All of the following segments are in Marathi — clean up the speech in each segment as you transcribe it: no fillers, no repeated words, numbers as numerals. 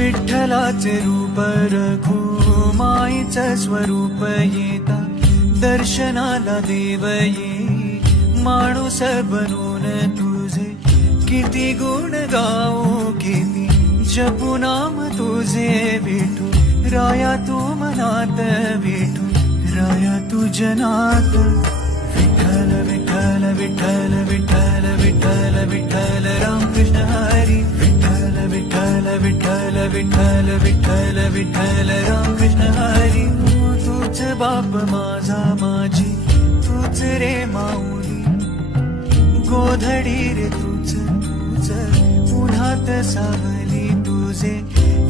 विठ्ठलाचे रूप रघु माईचं स्वरूप येता दर्शनाला देव ये माणूस बनून तुझे किती गुण गाऊ किती जपू नाम तुझे विठू राया तू मनात विठू राया तू जनात विठ्ठल विठ्ठल विठ्ठल विठ्ठल विठ्ठल विठ्ठल रामकृष्ण हरी विठ्ठल विठ्ठल विठ्ठल विठ्ठल विठ्ठल विठ्ठल रामकृष्ण हरी तूच बाप माझा माझी तूच रे माऊली गोधडी रे तूच तूच उन्हात सावली तुझे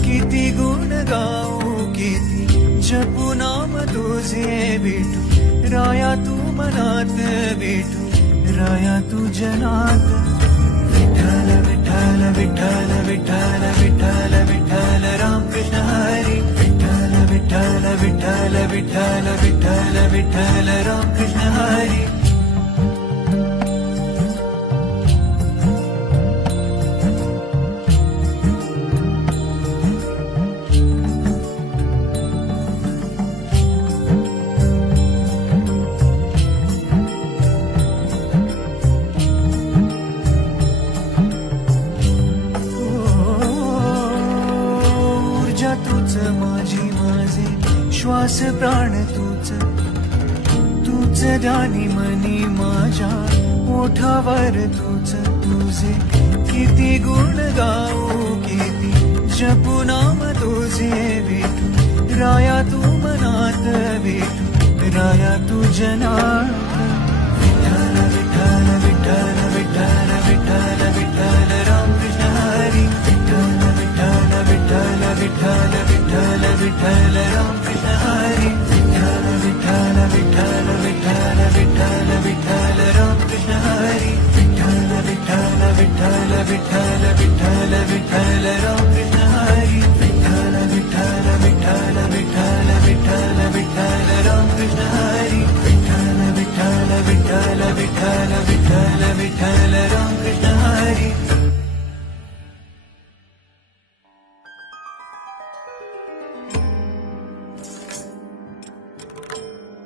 किती गुण गाऊ किती जपू नाम तुझे विठू राया तू मनात विठू राया तू जनात विठ्ठल विठ्ठल विठ्ठल विठ्ठल विठ्ठल विठ्ठल रामकृष्ण हरी विठ्ठल विठ्ठल विठ्ठल विठ्ठल विठ्ठल विठ्ठल रामकृष्ण हरी तूच माझी माझे श्वास प्राण तूच तूच ध्यानी मनी माझ्या ओठावर तूच तुझे किती गुण गाऊ किती जपू नाम तुझे विठू राया तू मनात विठू राया तू जनात विठ्ठल विठ्ठल विठ्ठल विठ्ठल विठ्ठल विठ्ठल रामकृष्ण हरी विठ्ठल विठ्ठल विठ्ठल विठ्ठल विठ्ठल विठ्ठल रामकृष्ण हरी विठ्ठल विठ्ठल विठ्ठल विठ्ठल विठ्ठल विठ्ठल रामकृष्ण हरी विठ्ठल विठ्ठल विठ्ठल विठ्ठल विठ्ठल विठ्ठल रामकृष्ण हरी विठ्ठल विठ्ठल विठ्ठल विठ्ठल विठ्ठल विठ्ठल रामकृष्ण हरी विठ्ठल विठ्ठल विठ्ठल विठ्ठल विठ्ठल विठ्ठल राम